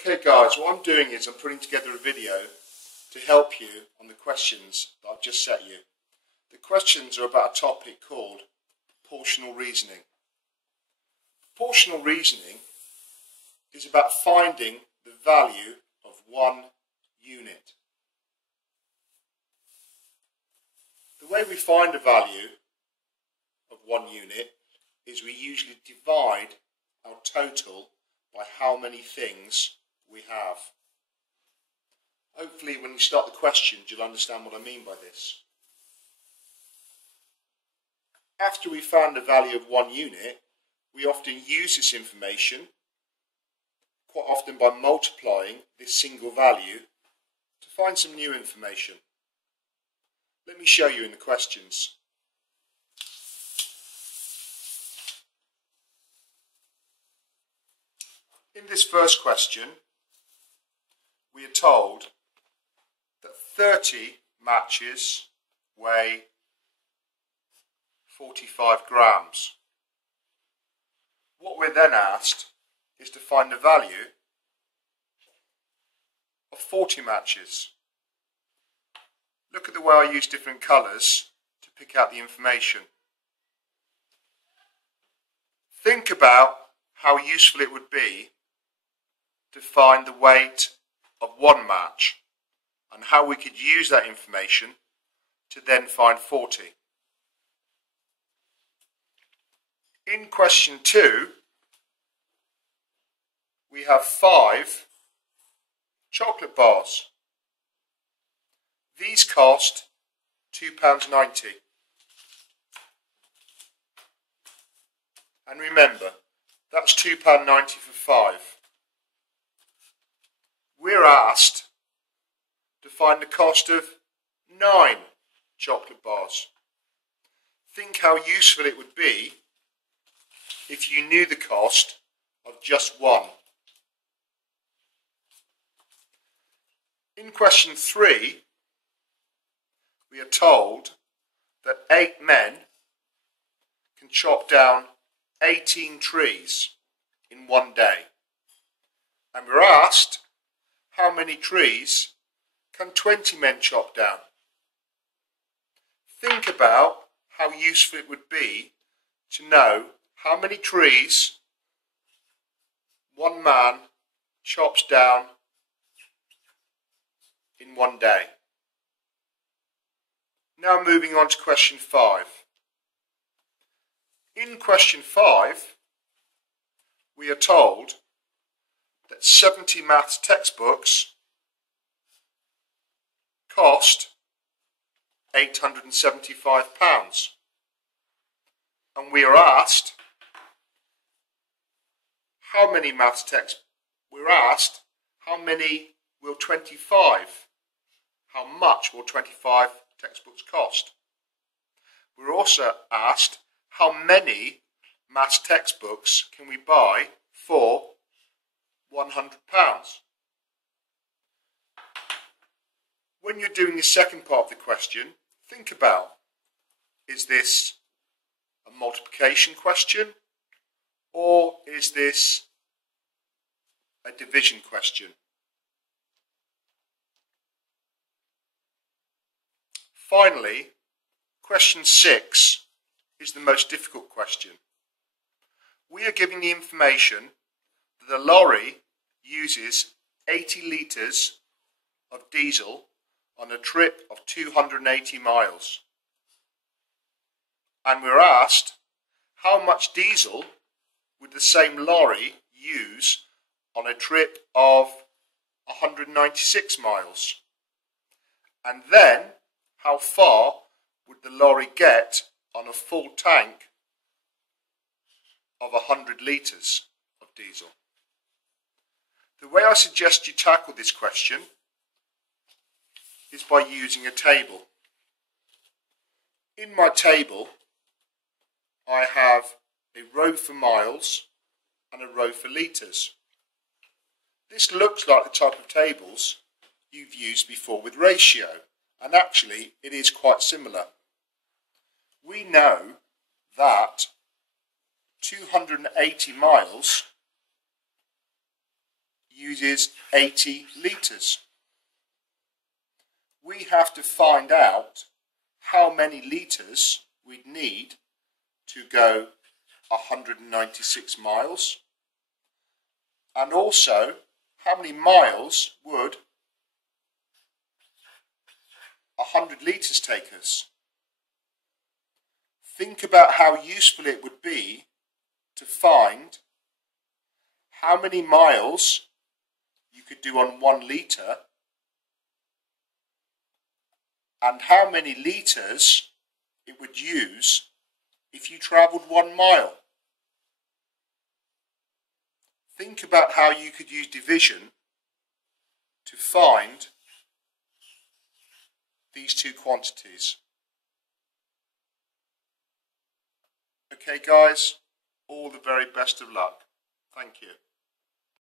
Okay guys, what I'm doing is I'm putting together a video to help you on the questions that I've just set you. The questions are about a topic called proportional reasoning. Proportional reasoning is about finding the value of one unit. The way we find a value of one unit is we usually divide our total by how many things we have. Hopefully when you start the questions you'll understand what I mean by this. After we found the value of one unit, we often use this information, quite often by multiplying this single value, to find some new information. Let me show you in the questions. In this first question, we are told that 30 matches weigh 45 grams. What we're then asked is to find the value of 40 matches. Look at the way I use different colours to pick out the information. Think about how useful it would be to find the weight of one match and how we could use that information to then find 40. In question 2, we have 5 chocolate bars. These cost £2.90. And remember, that's £2.90 for 5. We're asked to find the cost of 9 chocolate bars. Think how useful it would be if you knew the cost of just one. In question 3, we are told that 8 men can chop down 18 trees in one day. And we're asked, how many trees can 20 men chop down? Think about how useful it would be to know how many trees one man chops down in one day. Now moving on to question 5. In question 5, we are told that 70 maths textbooks cost £875. And we are asked how many maths textbooks, how many will 25, how much will 25 textbooks cost? We're also asked how many maths textbooks can we buy for £100. When you're doing the second part of the question, think about, is this a multiplication question or is this a division question? Finally, question 6 is the most difficult question. We are giving the information that a lorry uses 80 litres of diesel on a trip of 280 miles. And we're asked, how much diesel would the same lorry use on a trip of 196 miles? And then, how far would the lorry get on a full tank of 100 litres of diesel? The way I suggest you tackle this question is by using a table. In my table, I have a row for miles and a row for litres. This looks like the type of tables you've used before with ratio, and actually it is quite similar. We know that 280 miles uses 80 litres. We have to find out how many litres we'd need to go 196 miles, and also how many miles would 100 litres take us. Think about how useful it would be to find how many miles you could do on 1 litre and how many litres it would use if you travelled 1 mile. Think about how you could use division to find these two quantities. Okay guys, all the very best of luck. Thank you.